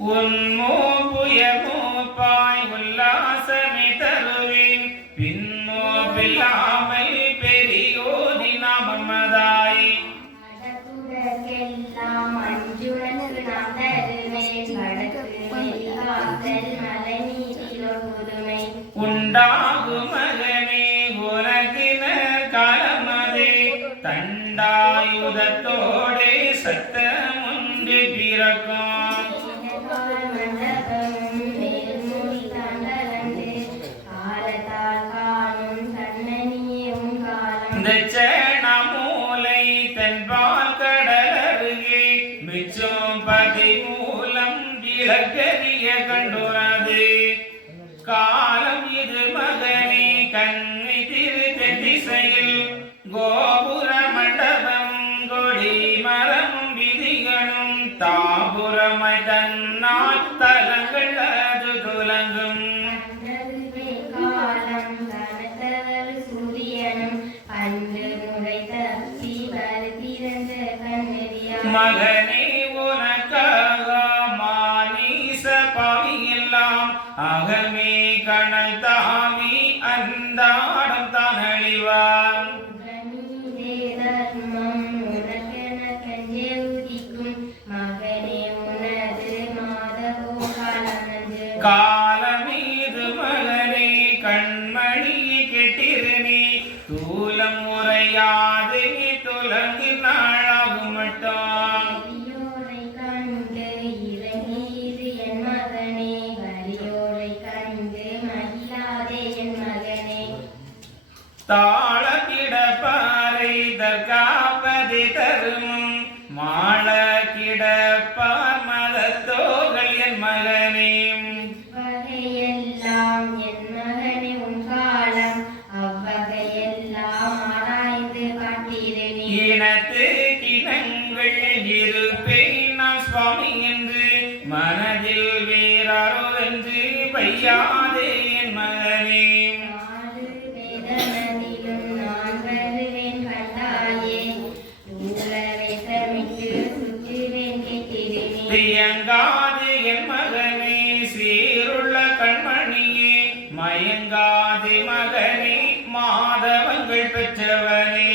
உன்மோ புயமோ பாய் உல்லாசமே தருவேன் பின்மோ பில்லாமை பெரியோதி நாமமதாய் உண்டாகு மகனே உனக்கின காலமதே தண்டாயுதத்தோடே சத்தமுண்டு பிறக்கும் மூலை தென்பால் கடலருகே மிச்சம் பதி மூலம் விளக்கரிய கண்டுறது காலம் இது மகனே கண்ணி திருத்த திசையில் கோபுர மண்டபம் கொடி மரம் விதிகளும் தாபுரமை தன்னால் தலங்கள் அது துலங்கும் மகனே உனக்காக மானீச பாவியெல்லாம் அகமே கணல் தாவி அந்தாடம் தான் அழிவான் காலமீது மகனே கண்மணி கெட்டிருநீ தூலம் முறையாது துலங்கு நாளாகும் மட்டும் தாள கிடப்பாரை தற்காப்பதை தரும் மாள கிடப்பார் மதத்தோகள் என் மகனே வகையெல்லாம் என் மகனே உன் காலம் அவ்வகையெல்லாம் ஆராய்ந்து காட்டிறேன் இனத்து கிணங்கள் இருப்பேன் நாம் சுவாமி என்று மனதில் வேறாரோ என்று பையாதே என் மகனே பிரியங்காது என் மகனே சீருள்ள கண்மணியே மயங்காது மகனே மாதவங்கள் பெற்றவனே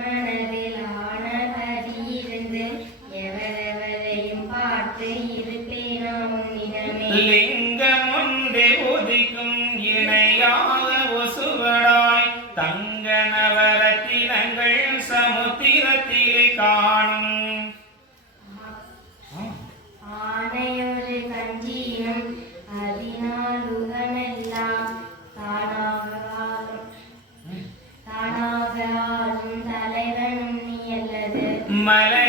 மனதில் ஆனபடி இருந்து எவரவரையும் பார்த்து இருப்பேனாம் லிங்கம் ஒன்றே உதிக்கும் இணையாக ஒசுவடாய் தங்க நவரத்தினங்கள் சமுத்திரத்திலே காணும் ஆனையொரு கஞ்சியும் அதினாலுகமெல்லாம் தானாகாலும் தலைவனும் நீ அல்லது மலை